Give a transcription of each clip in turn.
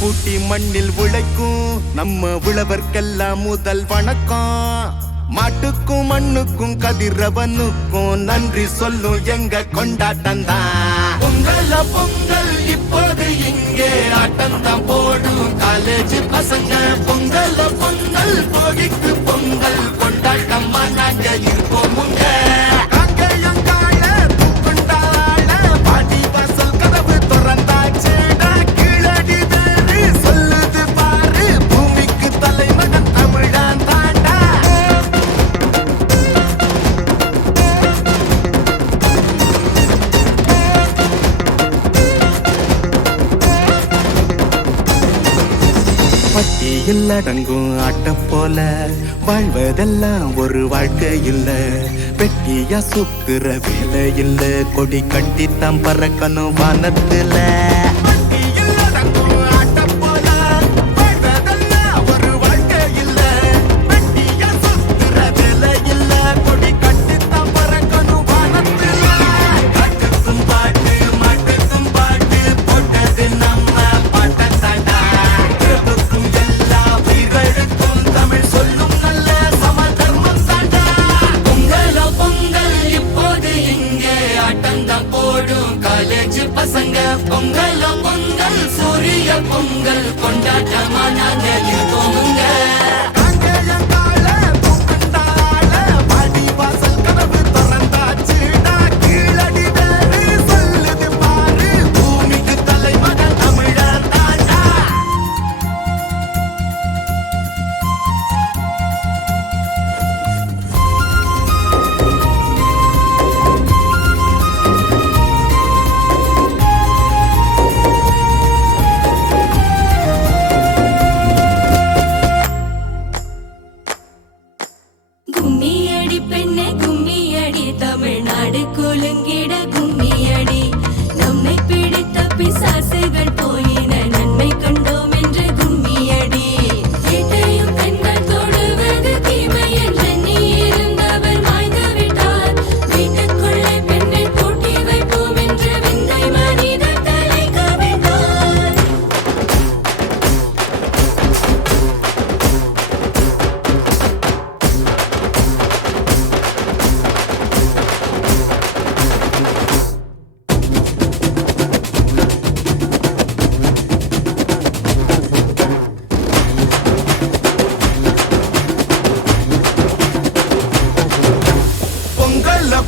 பூட்டி மண்ணில் உழைக்கும் நம்ம உழவர்க்கெல்லாம் முதல் வணக்கம். மாட்டுக்கும் மண்ணுக்கும் கதிரவனுக்கும் நன்றி சொல்லும் எங்க கொண்டாட்டம் தான். பொங்கல் பொங்கல் இப்போது இங்கே ஆட்டம் தான் போடும் காலேஜ் பசங்க. பொங்கல் பொங்கல் போகிக்கு பொங்கல் கொண்டாட்டமா நாங்க இருப்போமுங்க. பட்டியில் அடங்கும் ஆட்ட போல வாழ்வதெல்லாம் ஒரு வாழ்க்கை இல்ல. பெட்டியா சுத்துற வேலை இல்ல, கொடி கட்டித்தான் பறக்கணும் வானத்துல. பசங்க பொங்கல் பொங்கல் சூரிய பொங்கல் கொண்டாட்டமா நாங்க இருப்போமுங்க. கும்மியடி பெண்ணே கும்மியடி, தமிழ்நாடு குலுங்கிட கும்மியடி. நம்மை பிடித்த பிசாசுகள் போயின, நன்மை கண்டோம் என்று கும்மியடி. வீட்டையும் பெண்கள் தொடுவது தீமை என்று நீ இருந்தவர் மாய்ந்து விட்டார். வீட்டுக்குள்ளே பெண்ணை பூட்டி வைப்போம் என்று விந்தை மனிதர் தலை கவிழ்ந்தார்.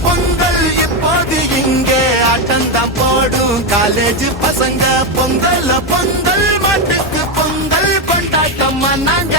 பொங்கல் இப்போது இங்கே ஆட்டந்தான் போடும் காலேஜ் பசங்க. பொங்கல் பொங்கல் மாட்டுக்கு பொங்கல் கொண்டாட்டமா நாங்க